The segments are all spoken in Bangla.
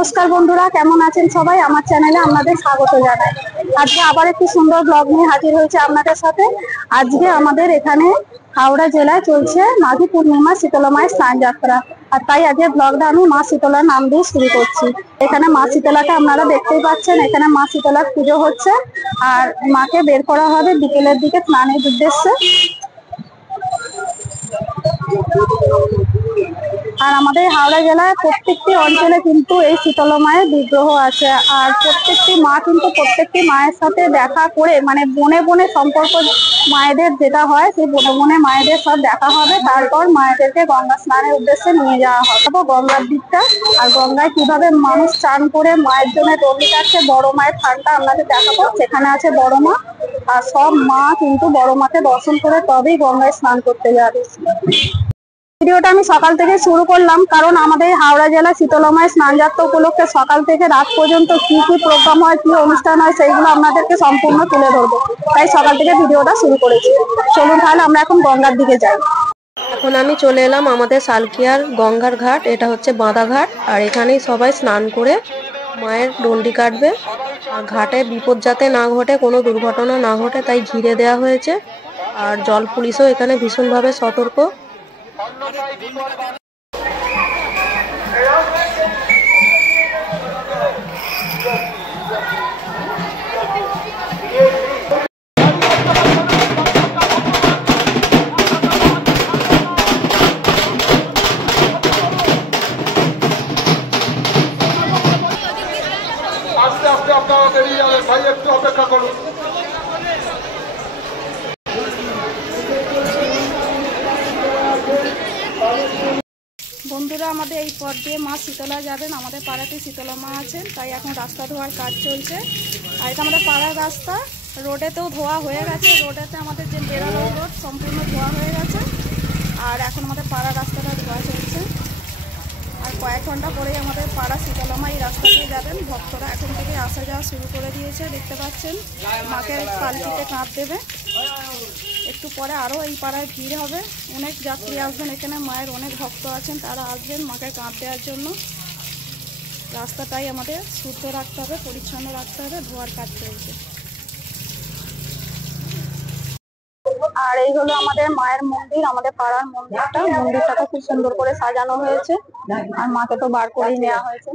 নমস্কার বন্ধুরা, কেমন আছেন সবাই? আমার চ্যানেলে আপনাদের স্বাগত জানাই। আজকে আবার একটি সুন্দর ব্লগ নিয়ে হাজির হয়েছে আপনাদের সাথে। আজকে আমাদের এখানে হাওড়া জেলায় চলছে মাঘী পূর্ণিমা শীতলা মায়ের স্নান যাত্রা, আর তাই আজকে ব্লগটা আমি মা শীতলার নাম দিয়ে শুরু করছি। এখানে মা শীতলাকে আপনারা দেখতেই পাচ্ছেন, এখানে মা শীতলার পুজো হচ্ছে আর মাকে বের করা হবে বিকেলের দিকে স্নানের উদ্দেশ্যে। আর আমাদের হাওড়া জেলায় প্রত্যেকটি অঞ্চলে কিন্তু এই শীতলা মায়ের বিগ্রহ আছে, আর প্রত্যেকটি মা কিন্তু প্রত্যেকটি মায়ের সাথে দেখা করে, মানে বনে বনে সম্পর্ক মায়েদের যেটা হয়, সেই বনে বনে মায়েদের সব দেখা হবে। তারপর মায়েদেরকে গঙ্গা স্নানের উদ্দেশ্যে নিয়ে যাওয়া হবে গঙ্গার দিকটা। আর গঙ্গায় কিভাবে মানুষ চান করে মায়ের জন্য দণ্ডি কাটছে, বড় মায়ের থানটা আপনাদের দেখাবো। সেখানে আছে বড় মা, আর সব মা কিন্তু বড় মাকে দর্শন করে তবেই গঙ্গায় স্নান করতে যাবে। ভিডিওটা আমি সকাল থেকে শুরু করলাম, কারণ আমাদের হাওড়া জেলা শীতলা মায়ের স্নান যাত্রা উপলক্ষে সকাল থেকে রাত পর্যন্ত কি কি প্রোগ্রাম হয়, কি অনুষ্ঠান হয়, সেইগুলো আপনাদেরকে সম্পূর্ণ তুলে ধরবো। তাই সকাল থেকে ভিডিওটা শুরু করেছি। চলুন তাহলে আমরা এখন গঙ্গার দিকে যাই। এখন আমি চলে এলাম আমাদের সালকিয়ার গঙ্গার ঘাট। এটা হচ্ছে বাঁধা ঘাট, আর এখানেই সবাই স্নান করে মায়ের দণ্ডি কাটবে। আর ঘাটে বিপদ যাতে না ঘটে, কোনো দুর্ঘটনা না ঘটে, তাই ঘিরে দেওয়া হয়েছে। আর জল পুলিশও এখানে ভীষণভাবে সতর্ক। আস্তে আস্তে আপনারা বেরিয়ে যাবেন ভাই, একটু অপেক্ষা করুন। বন্ধুরা, আমাদের এই পথ দিয়ে মা শীতলা যাবেন। আমাদের পাড়াতে শীতলা মা আছেন, তাই এখন রাস্তা ধোয়ার কাজ চলছে। আর এটা আমাদের পাড়ার রাস্তা, রোডেতেও ধোয়া হয়ে গেছে। রোডেতে আমাদের যে বেড়ানো রোড সম্পূর্ণ ধোয়া হয়ে গেছে, আর এখন আমাদের পাড়ার রাস্তাটা ধোয়া চলছে। আর কয়েক ঘন্টা পরেই আমাদের পাড়া শীতলা মা এই রাস্তা দিয়ে যাবেন। ভক্তরা এখন থেকে আসা যাওয়া শুরু করে দিয়েছে, দেখতে পাচ্ছেন। মাকে পালকিতে কাঁধ দেবে। একটু পরে আরও এই পাড়ায় ভিড় হবে, অনেক যাত্রী আসবেন এখানে। মায়ের অনেক ভক্ত আছেন, তারা আসবেন মাকে কাঁধ দেওয়ার জন্য। রাস্তাটাই আমাদের শুদ্ধ রাখতে হবে, পরিচ্ছন্ন রাখতে হবে, ধোয়ার কাজ চলছে। আর এই হলো আমাদের মায়ের মন্দির, আমাদের পাড়ার মন্দিরটা। মন্দিরটাকে খুব সুন্দর করে সাজানো হয়েছে, আর মাকে তো বার করেই নেওয়া হয়েছে।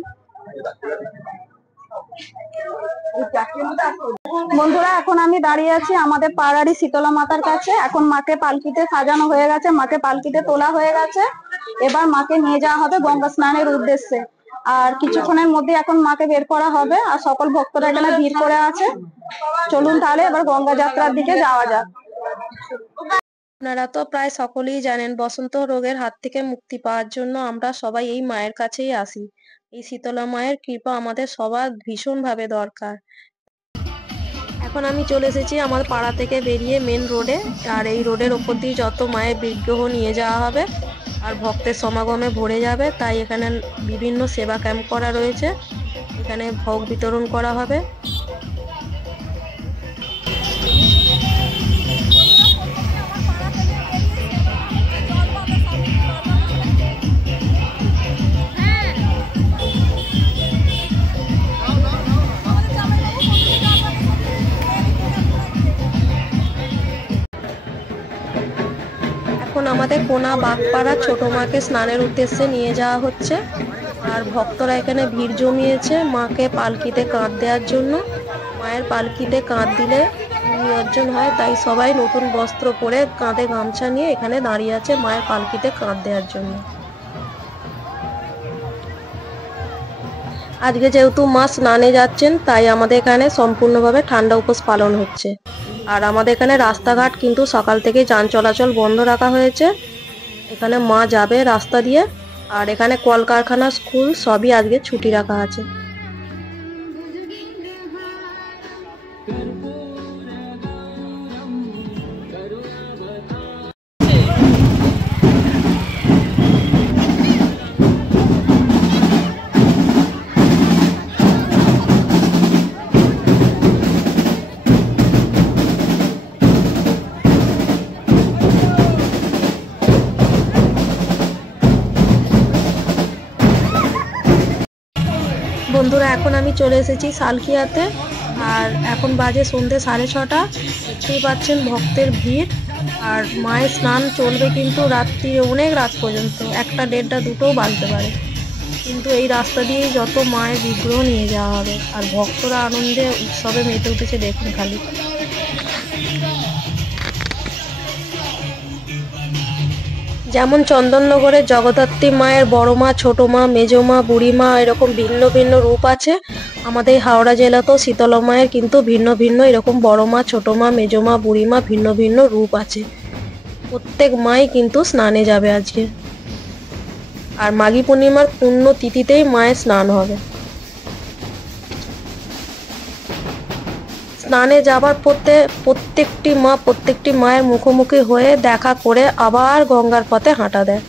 বন্ধুরা, এখন আমি দাঁড়িয়ে আছি আমাদের পাড়ারই শীতলা মাতার কাছে। এখন মাকে পালকিতে সাজানো হয়ে গেছে, মাকে পালকিতে তোলা হয়ে গেছে। এবার মাকে নিয়ে যাওয়া হবে গঙ্গা স্নানের উদ্দেশ্যে। আর কিছুক্ষণের মধ্যে এখন মাকে বের করা হবে, আর সকল ভক্তরা এখানে ভিড় করে আছে। চলুন তাহলে এবার গঙ্গা যাত্রার দিকে যাওয়া যাক। আপনারা তো প্রায় সকলেই জানেন, বসন্ত রোগের হাত থেকে মুক্তি পাওয়ার জন্য আমরা সবাই এই মায়ের কাছেই আসি। এই শীতলা মায়ের কৃপা আমাদের সবার ভীষণভাবে দরকার। এখন আমি চলে এসেছি আমার পাড়া থেকে বেরিয়ে মেন রোডে। আর এই রোডের ওপর দিয়ে যত মায়ের বিগ্রহ নিয়ে যাওয়া হবে আর ভক্তের সমাগমে ভরে যাবে, তাই এখানে বিভিন্ন সেবা ক্যাম্প করা রয়েছে। এখানে ভোগ বিতরণ করা হবে। এখন আমাদের কোনা বাগপাড়া ছোট মাকে স্নানের উদ্দেশ্যে নিয়ে যাওয়া হচ্ছে। আর ভক্তরা এখানে ভিড় জমিয়েছে মাকে পালকিতে কাঁধ দেওয়ার জন্য। মায়ের পালকিতে কাঁধ দিলে নিমজ্জন হয়, তাই সবাই নতুন বস্ত্র পরে কাঁধে গামছা নিয়ে এখানে দাঁড়িয়ে আছে মায়ের পালকিতে কাঁধ দেওয়ার জন্য। আজকে যেহেতু মা স্নানে যাচ্ছেন, তাই আমাদের এখানে সম্পূর্ণভাবে ঠান্ডা উপোস পালন হচ্ছে। আর আমাদের এখানে রাস্তাঘাট কিন্তু সকাল থেকে যান চলাচল বন্ধ রাখা হয়েছে। এখানে মা যাবে রাস্তা দিয়ে, আর এখানে কলকারখানা, স্কুল সবই আজকে ছুটি রাখা আছে। এখন আমি চলে এসেছি সালকিয়াতে, আর এখন বাজে সন্ধ্যে 6:30। দেখতেই পাচ্ছেন ভক্তের ভিড়। আর মায়ের স্নান চলবে কিন্তু রাত্রিরে অনেক রাত পর্যন্ত, 1টা, 1:30, 2টোও বাজতে পারে। কিন্তু এই রাস্তা দিয়েই যত মায়ের বিগ্রহ নিয়ে যাওয়া হবে, আর ভক্তরা আনন্দে উৎসবে মেতে উঠেছে দেখুন খালি। যেমন চন্দননগরের জগদ্ধাত্রী মায়ের বড় মা, ছোট মা, মেজো মা, বুড়ি মা এরকম ভিন্ন ভিন্ন রূপ আছে, আমাদের হাওড়া জেলাতেও শীতলা মায়ের কিন্তু ভিন্ন ভিন্ন এরকম বড় মা, ছোট মা, মেজো মা, বুড়ি মা ভিন্ন ভিন্ন রূপ আছে। প্রত্যেক মাই কিন্তু স্নানে যাবে আজকে, আর মাঘী পূর্ণিমার পূর্ণ তিথিতেই মায়ের স্নান হবে। স্নানে যাবার পথে প্রত্যেকটি মায়ের মুখোমুখি হয়ে দেখা করে আবার গঙ্গার পথে হাঁটা দেয়।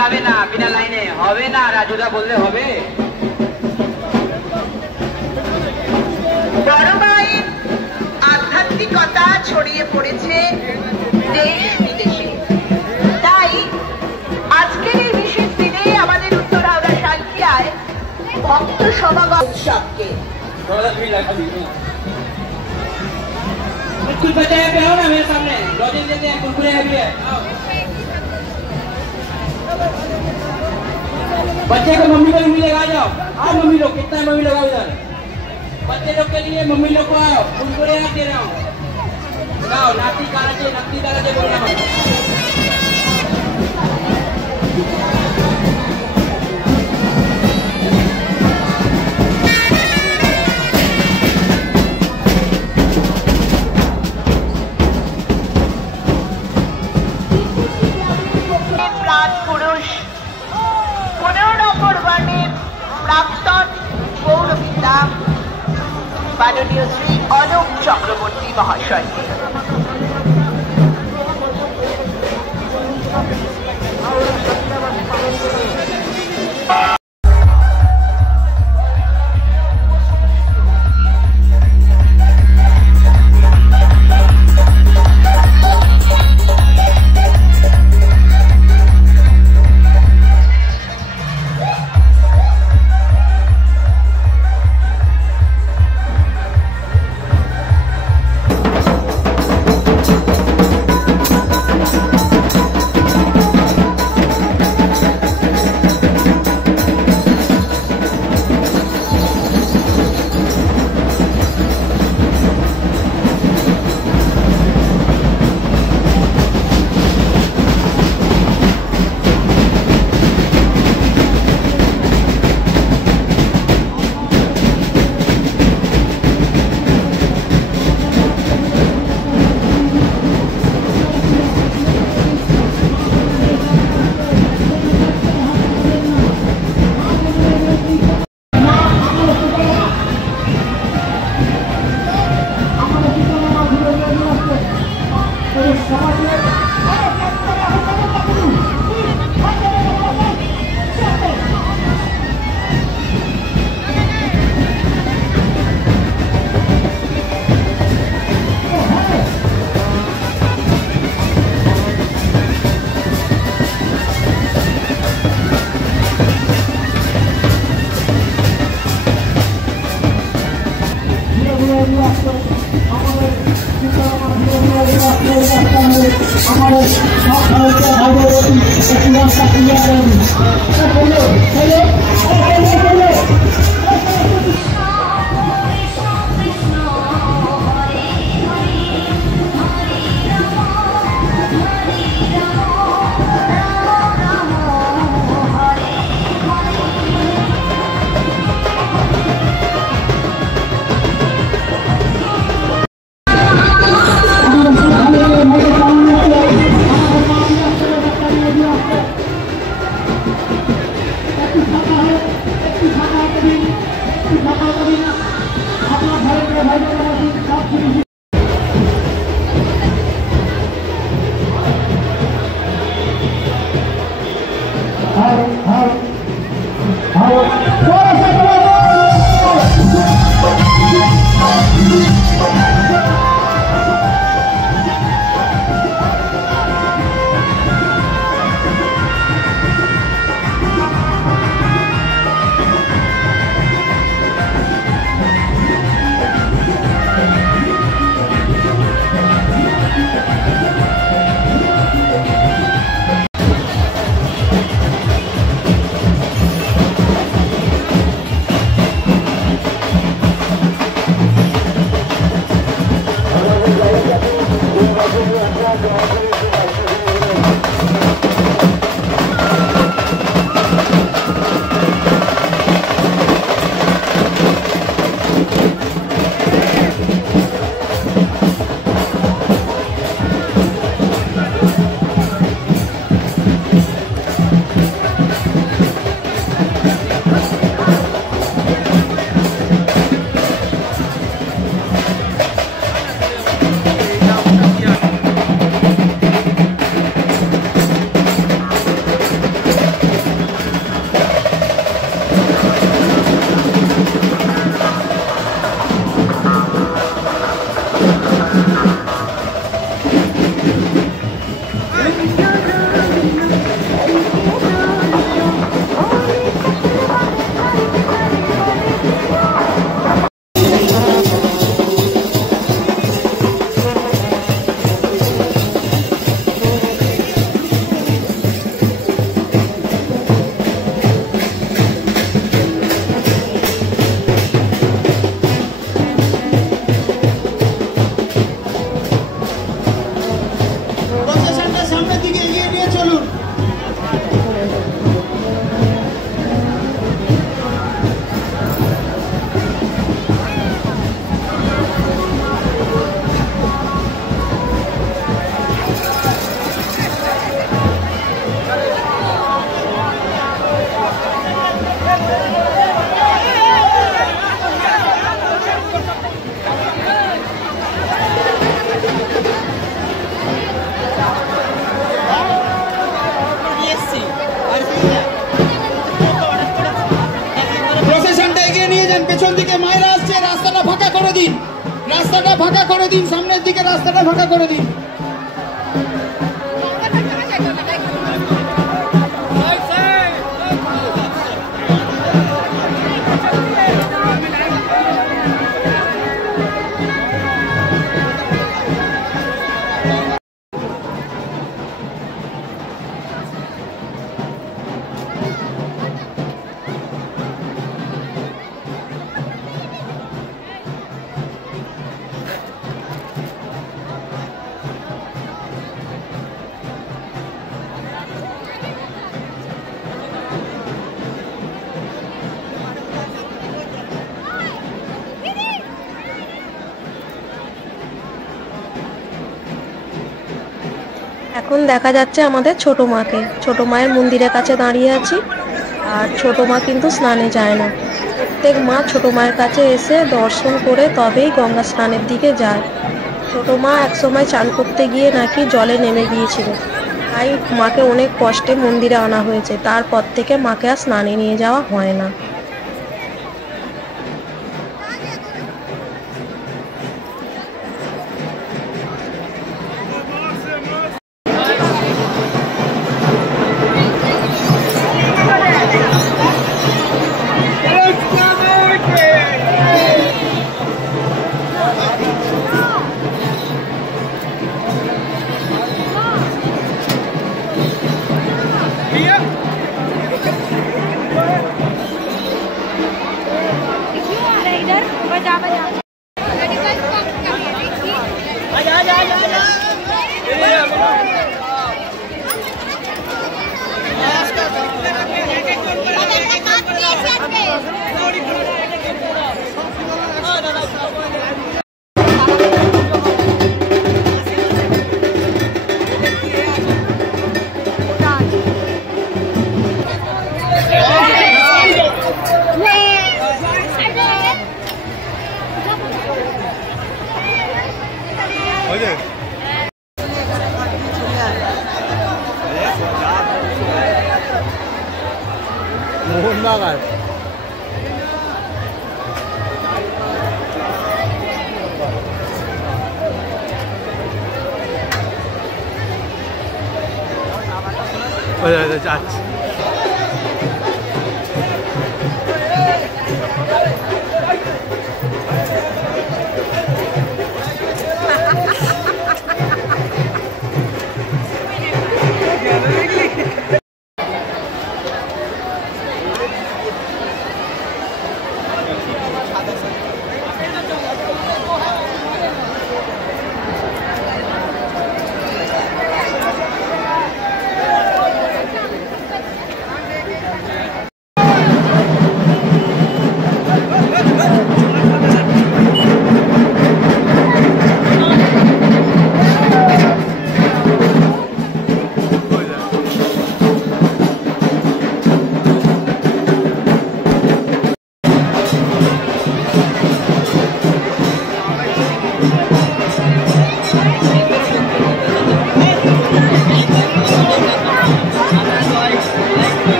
যাবে না, বিনা লাইনে হবে না, রাজুদা বললে হবে। বড় মায়ের আধ্যাত্মিকতা ছড়িয়ে পড়েছে দেশ বিদেশে, তাই আজকের এই বিশেষ দিনে আমাদের উত্তর হাওড়া সালকিয়ায় ভক্ত সমাগম উৎসবকে बच्चे को मम्मी को भी लगा जाओ। आओ मम्मी लोग, कितना मम्मी लगाओ इधर, बच्चे लोग के लिए मम्मी लोग को आओ, कुरकुरे दे रहा हूँ। लगाओ, नाती काराचे बोल रहा हूँ। প্রাক্তন পৌরপিতা মাননীয় শ্রী অলোক চক্রবর্তী মহাশয়কে রাস্তাটা ফাঁকা করে দিন, সামনের দিকে রাস্তাটা ফাঁকা করে দিন। এখন দেখা যাচ্ছে আমাদের ছোট মাকে। ছোট মায়ের মন্দিরের কাছে দাঁড়িয়ে আছি, আর ছোট মা কিন্তু স্নানে যায় না। প্রত্যেক মা ছোট মায়ের কাছে এসে দর্শন করে তবেই গঙ্গা স্নানের দিকে যায়। ছোট মা একসময় চান করতে গিয়ে নাকি জলে নেমে গিয়েছিল, তাই মাকে অনেক কষ্টে মন্দিরে আনা হয়েছে। তারপর থেকে মাকে আর স্নানে নিয়ে যাওয়া হয় না। মোহনবাগান। যাচ্ছে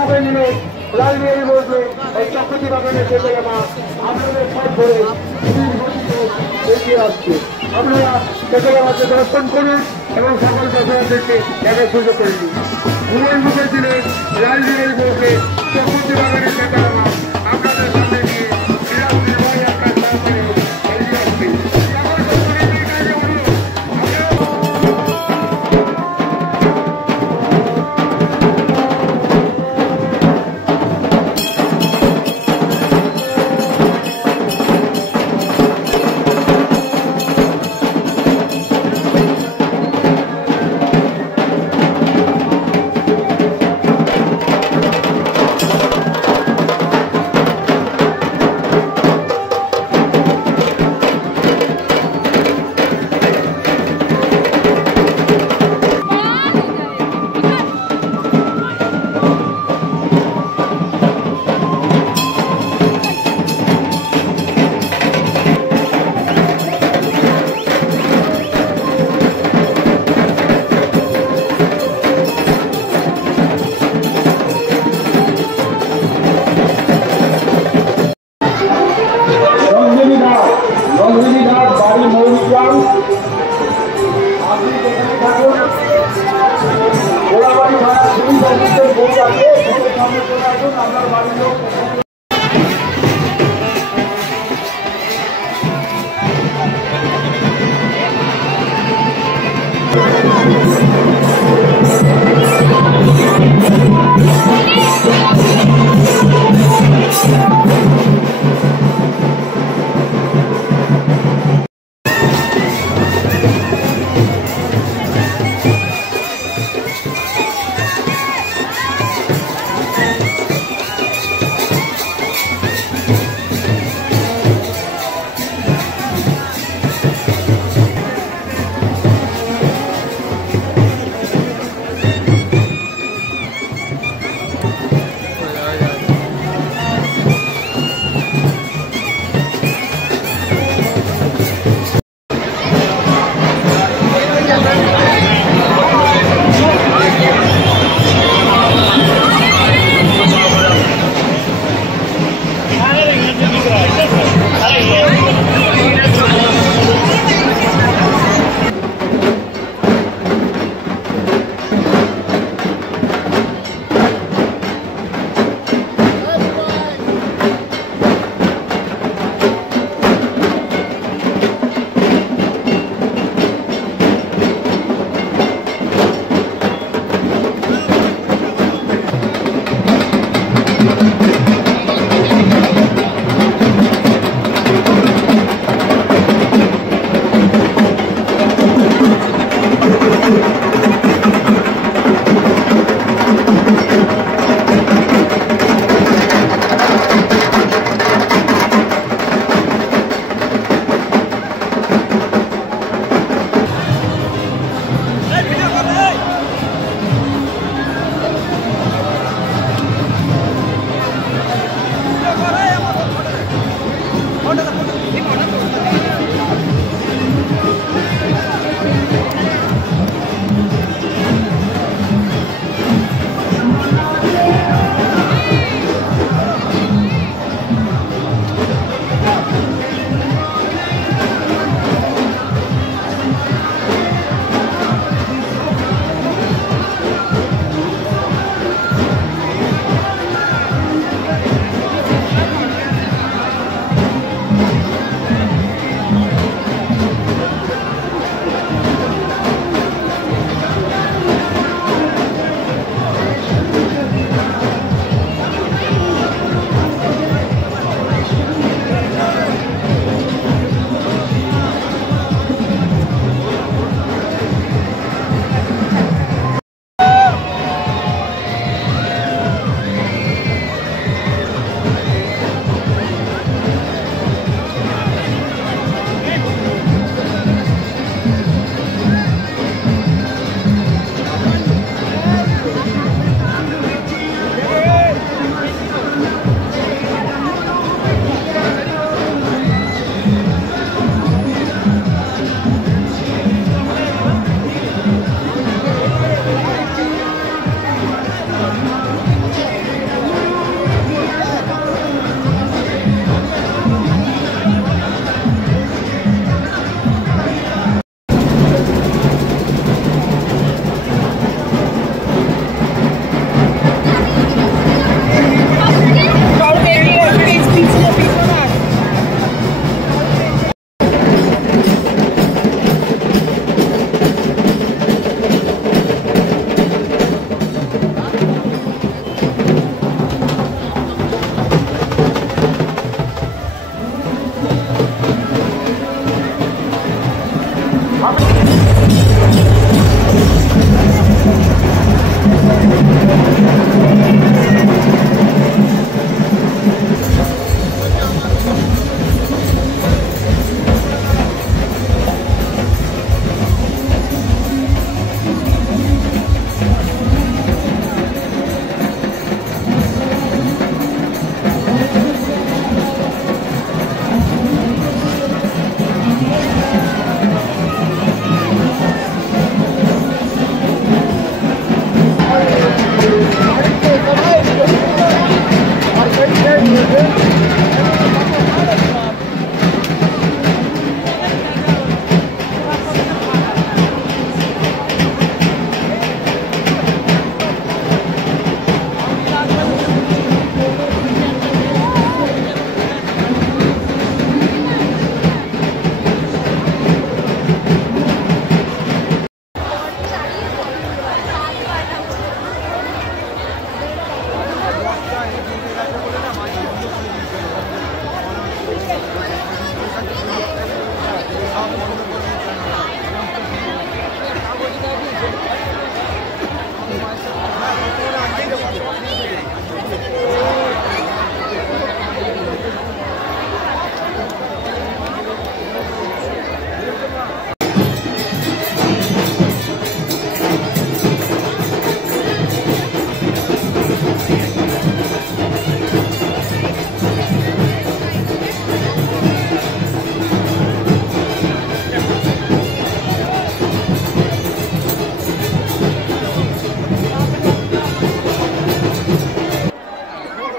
মুখে নিলে লাল বিহারি বলবে এই চক্রটি বাগানে চেপে যাওয়া আপনাদের সব ধরে এগিয়ে আসছে। আপনারা চেপে যাওয়াকে দর্শন করুন এবং সকল দর্শকদেরকে দেখার সুযোগ করে দিন। ভুবন মুখে দিলে লাল বিহারি বলবে চক্রটি বাগানে চেপে যাওয়া আপনাদের সামনে নিয়ে নির্ভয় আপনার সহকারে এগিয়ে আসবে।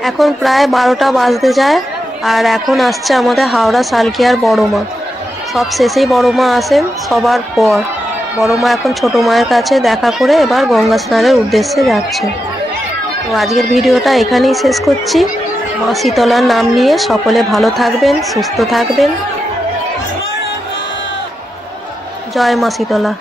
এখন প্রায় 12টা বাজতে যায় আর এখন আসছে আমাদের হাওড়া সালকিয়ার বড় মা। সব শেষেই বড় মা আসেন, সবার পর বড় মা এখন ছোট মায়ের কাছে দেখা করে এবার গঙ্গা স্নানের উদ্দেশ্যে যাচ্ছে। তো আজকের ভিডিওটা এখানেই শেষ করছি। মা শীতলার নাম নিয়ে সকলে ভালো থাকবেন, সুস্থ থাকবেন। জয় মা শীতলা।